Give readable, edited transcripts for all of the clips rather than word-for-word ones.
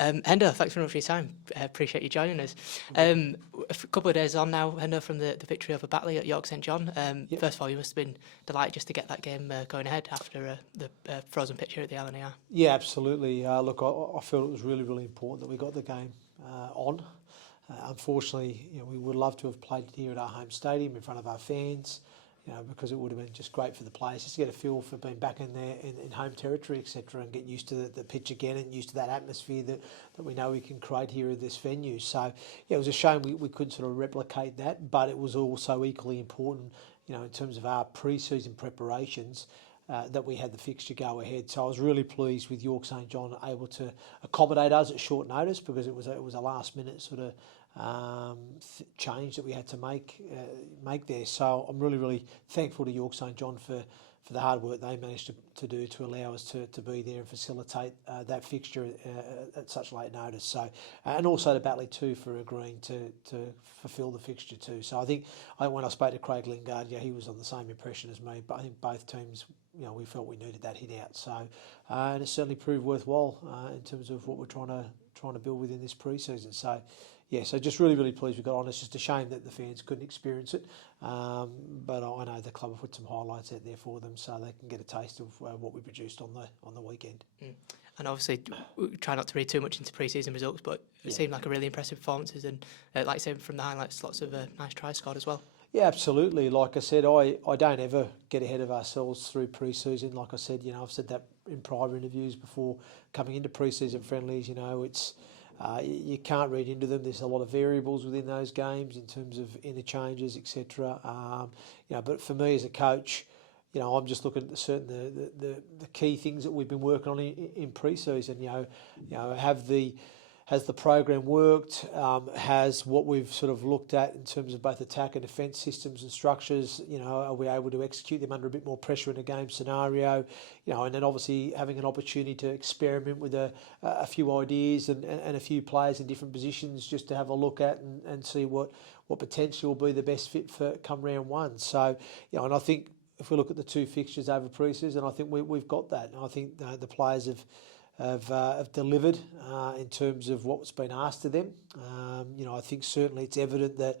Hendo, thanks very much for your time. Appreciate you joining us. A couple of days on now, Hendo, from the victory over Batley at York St John. First of all, you must have been delighted just to get that game going ahead after the frozen pitch here at the LNER. Yeah, absolutely. Look, I felt it was really, really important that we got the game on. Unfortunately, we would love to have played here at our home stadium in front of our fans, because it would have been just great for the players just to get a feel for being back in there in home territory, etc., and get used to the pitch again and used to that atmosphere that we know we can create here at this venue. So, yeah, it was a shame we couldn't sort of replicate that, but it was also equally important, in terms of our pre-season preparations, that we had the fixture go ahead. So I was really pleased with York St John able to accommodate us at short notice, because it was a last minute sort of change that we had to make there. So I'm really, really thankful to York St John for the hard work they managed to do to allow us to be there and facilitate that fixture at such late notice. So, and also to Batley too for agreeing to fulfil the fixture too. So I think when I spoke to Craig Lingard, he was on the same impression as me. But I think both teams, we felt we needed that hit out. So, and it certainly proved worthwhile in terms of what we're trying to build within this pre-season. So, yeah, so just really, really pleased we got on. It's just a shame that the fans couldn't experience it, but I know the club have put some highlights out there for them, so they can get a taste of what we produced on the weekend. And obviously, we try not to read too much into pre-season results, but it seemed like a really impressive performances, and like I said from the highlights, lots of nice tries scored as well. Yeah, absolutely. Like I said, I don't ever get ahead of ourselves through pre-season. Like I said, I've said that in prior interviews before coming into pre-season friendlies. It's you can't read into them. There's a lot of variables within those games in terms of interchanges, etc. But for me as a coach, I'm just looking at the key things that we've been working on in pre-season. Has the program worked? Has what we've sort of looked at in terms of both attack and defence systems and structures, are we able to execute them under a bit more pressure in a game scenario? And then obviously having an opportunity to experiment with a few ideas and a few players in different positions just to have a look at and see what potentially will be the best fit for come round one. So, and I think if we look at the two fixtures over pre-season, I think we've got that. And I think the players have delivered in terms of what's been asked of them. I think certainly it's evident that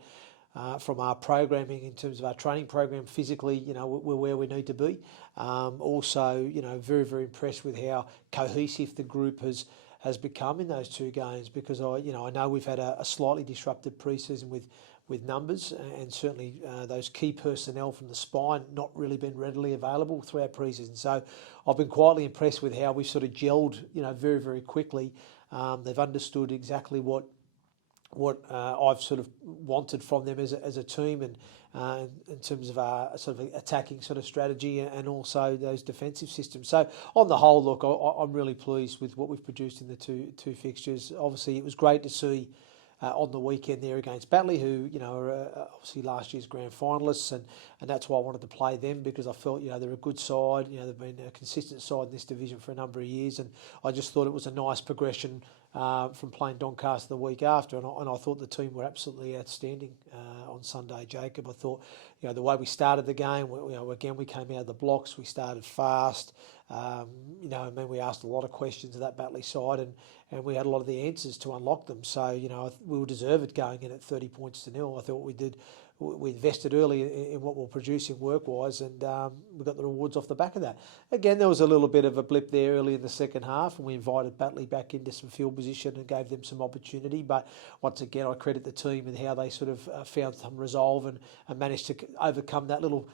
from our programming in terms of our training program physically, we're where we need to be. Also, very, very impressed with how cohesive the group has become in those two games, because I know we've had a slightly disrupted pre-season with numbers, and certainly those key personnel from the spine not really been readily available throughout pre-season. So I've been quietly impressed with how we've sort of gelled, very, very quickly. They've understood exactly what I've sort of wanted from them as a team, and in terms of our sort of attacking sort of strategy and also those defensive systems. So on the whole, look, I'm really pleased with what we've produced in the two fixtures. Obviously, it was great to see on the weekend there against Batley, who are obviously last year's grand finalists, and that's why I wanted to play them, because I felt they're a good side. They've been a consistent side in this division for a number of years, and I just thought it was a nice progression from playing Doncaster the week after, and I thought the team were absolutely outstanding on Sunday, Jacob. I thought the way we started the game, again we came out of the blocks, we started fast. We asked a lot of questions of that Batley side, and we had a lot of the answers to unlock them. So, we were deserved going in at 30 points to nil. I thought we invested early in what we're producing work-wise, and we got the rewards off the back of that. Again, there was a little bit of a blip there early in the second half, and we invited Batley back into some field position and gave them some opportunity. But once again, I credit the team and how they sort of found some resolve and managed to overcome that little,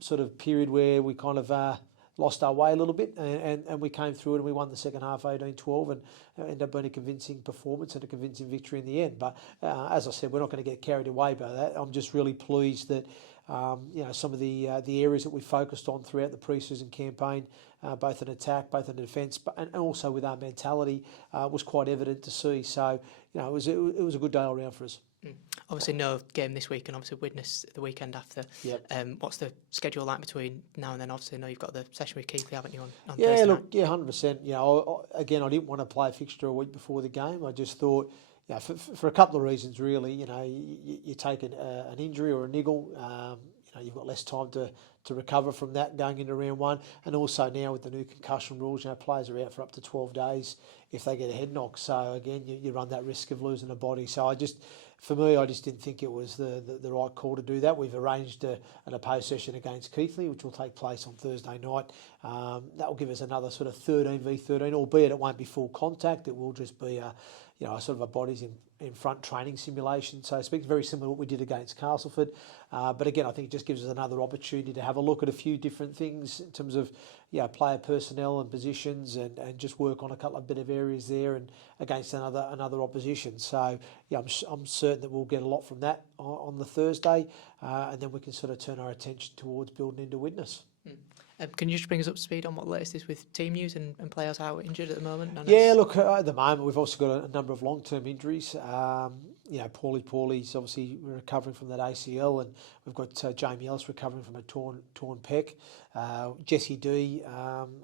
sort of period where we kind of lost our way a little bit, and we came through it, and we won the second half 18-12, and ended up being a convincing performance and a convincing victory in the end. But as I said, we're not going to get carried away by that. I'm just really pleased that some of the areas that we focused on throughout the pre-season campaign, both in attack, both in defence, and also with our mentality, was quite evident to see. So it was a good day all round for us. Obviously, no game this week, and obviously witness the weekend after. Yep. What's the schedule like between now and then? Obviously, I know you've got the session with Keithley, haven't you, on yeah, Thursday look, night? yeah, 100%. Again, I didn't want to play a fixture a week before the game. I just thought, for a couple of reasons, really. You take an injury or a niggle. you've got less time to recover from that going into round one. And also now with the new concussion rules, players are out for up to 12 days if they get a head knock. So again, you run that risk of losing a body. So for me, I just didn't think it was the right call to do that. We've arranged an opposed session against Keighley, which will take place on Thursday night. That will give us another sort of 13v13, albeit it won't be full contact. It will just be a sort of a bodies in front training simulation, so to speak. Very similar to what we did against Castleford. But again, I think it just gives us another opportunity to have a look at a few different things in terms of player personnel and positions, and just work on a couple of bit of areas there and against another opposition. So I'm certain that we'll get a lot from that on the Thursday, and then we can sort of turn our attention towards building into Widnes. Can you just bring us up to speed on what the latest is with team news and players out injured at the moment? Yeah, look, at the moment we've also got a number of long-term injuries. Paulie's obviously recovering from that ACL, and we've got Jamie Ellis recovering from a torn pec. Jesse D,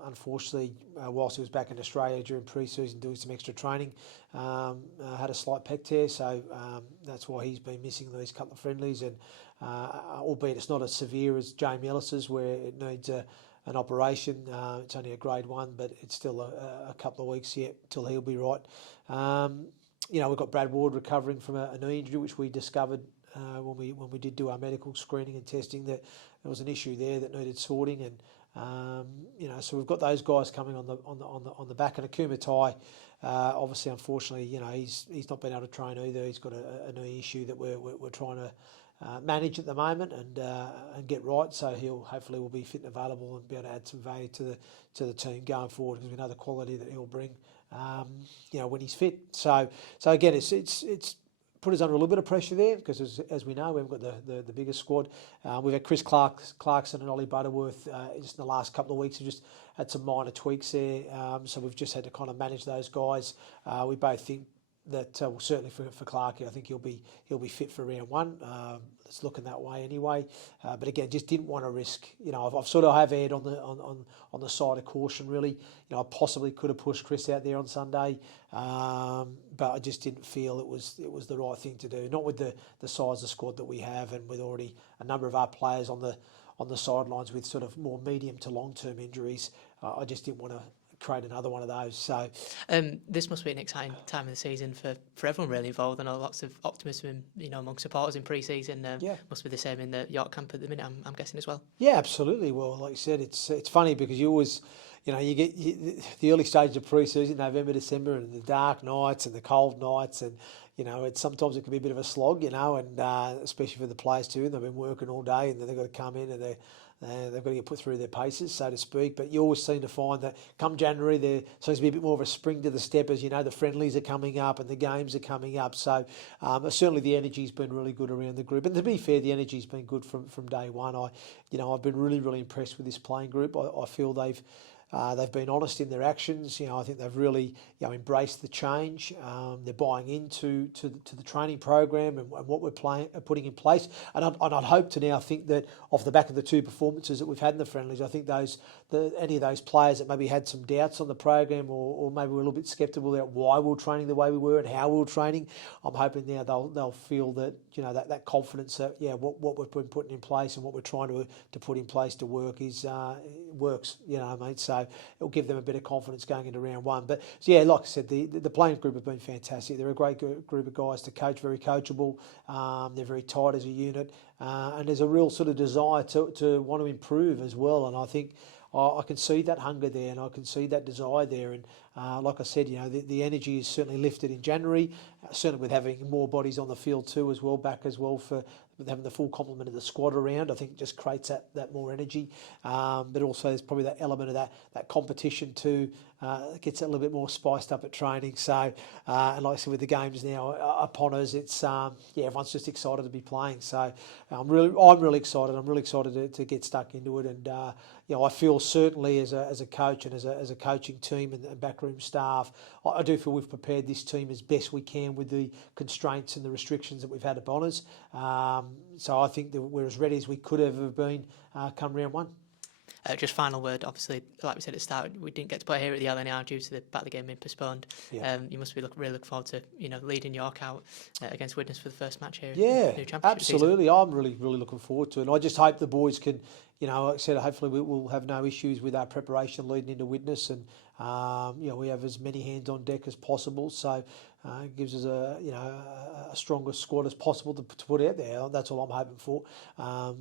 unfortunately, whilst he was back in Australia during pre-season doing some extra training, had a slight pec tear, so that's why he's been missing these couple of friendlies. And albeit it's not as severe as Jamie Ellis's, where it needs an operation. It's only a grade 1, but it's still a couple of weeks yet till he'll be right. We've got Brad Ward recovering from a knee injury, which we discovered when we did do our medical screening and testing, that there was an issue there that needed sorting. And so we've got those guys coming on the back. And Akuma Tai, obviously, unfortunately, he's not been able to train either. He's got a knee issue that we're trying to manage at the moment and get right, so he'll hopefully will be fit and available and be able to add some value to the team going forward, because we know the quality that he'll bring when he's fit. So again, it's put us under a little bit of pressure there, because as we know, we haven't got the biggest squad. We've had Chris Clarkson and Ollie Butterworth just in the last couple of weeks. We've just had some minor tweaks there, so we've just had to kind of manage those guys. We both think that certainly for Clarkie, I think he'll be fit for round one. It's looking that way anyway. But again, just didn't want to risk. I've sort of erred on the side of caution, really. I possibly could have pushed Chris out there on Sunday, but I just didn't feel it was the right thing to do. Not with the size of squad that we have, and with already a number of our players on the sidelines with sort of more medium to long term injuries. I just didn't want to create another one of those. So this must be an exciting time of the season for everyone really involved. I know lots of optimism, among supporters in pre-season. Must be the same in the York camp at the minute, I'm guessing as well. Yeah, absolutely. Well, like you said, it's funny because you always, you get the early stages of pre-season, November, December, and the dark nights and the cold nights, and sometimes it can be a bit of a slog, and especially for the players too. They've been working all day, and then they've got to come in and they've got to get put through their paces, so to speak. But you always seem to find that come January, there seems to be a bit more of a spring to the step, as the friendlies are coming up and the games are coming up. So certainly the energy's been really good around the group. And to be fair, the energy's been good from day one. I've been really, really impressed with this playing group. I feel they've been honest in their actions. I think they've really embraced the change. They're buying into the training program and what we're putting in place. And I'd hope to now think that off the back of the two performances that we've had in the friendlies, I think any of those players that maybe had some doubts on the program or maybe were a little bit sceptical about why we were training the way we were and how we were training, I'm hoping now they'll feel that that confidence that what we've been putting in place and what we're trying to put in place to work works. So it'll give them a bit of confidence going into round one. But like I said, the playing group have been fantastic. They're a great group of guys to coach, very coachable. They're very tight as a unit, and there's a real sort of desire to want to improve as well. And I think I can see that hunger there, and I can see that desire there. And like I said, the energy is certainly lifted in January, certainly with having more bodies on the field too as well, for having the full complement of the squad around. I think it just creates that more energy. But also there's probably that element of that competition too, gets it a little bit more spiced up at training. So, and like I said, with the games now upon us, it's everyone's just excited to be playing. So I'm really excited. I'm really excited to get stuck into it. And I feel certainly as a coach and as a coaching team and backroom staff, I do feel we've prepared this team as best we can with the constraints and the restrictions that we've had upon us. So I think that we're as ready as we could have been come round one. Just final word, obviously, like we said at the start, we didn't get to play here at the LNR due to the Batley game being postponed. Yeah. You must be really looking forward to leading York out against Widnes for the first match here. Yeah, in the new championship absolutely. season. I'm really looking forward to it. And I just hope the boys can, like I said, hopefully we'll have no issues with our preparation leading into Widnes, and we have as many hands on deck as possible. So it gives us a stronger squad as possible to put out there. That's all I'm hoping for.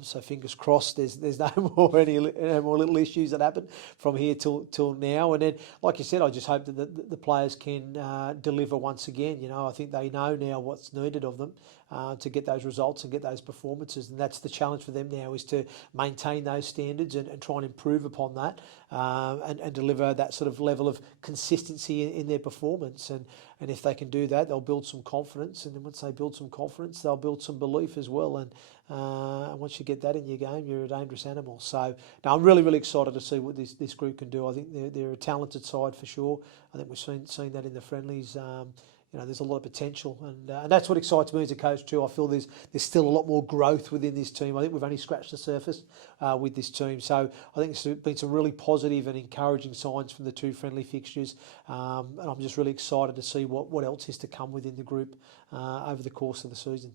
So fingers crossed. There's no more little issues that happen from here till now. And then, like you said, I just hope that the players can deliver once again. I think they know now what's needed of them to get those results and get those performances. And that's the challenge for them now, is to maintain those standards and try and improve upon that and deliver that sort of level of consistency in their performance. And if they can do that, they'll build some confidence. And then once they build some confidence, they'll build some belief as well. And once you get that in your game, you're a dangerous animal. So no, I'm really excited to see what this group can do. I think they're a talented side for sure. I think we've seen that in the friendlies. There's a lot of potential, and that's what excites me as a coach too. I feel there's still a lot more growth within this team. I think we've only scratched the surface with this team. So I think it's been some really positive and encouraging signs from the two friendly fixtures, and I'm just really excited to see what else is to come within the group over the course of the season.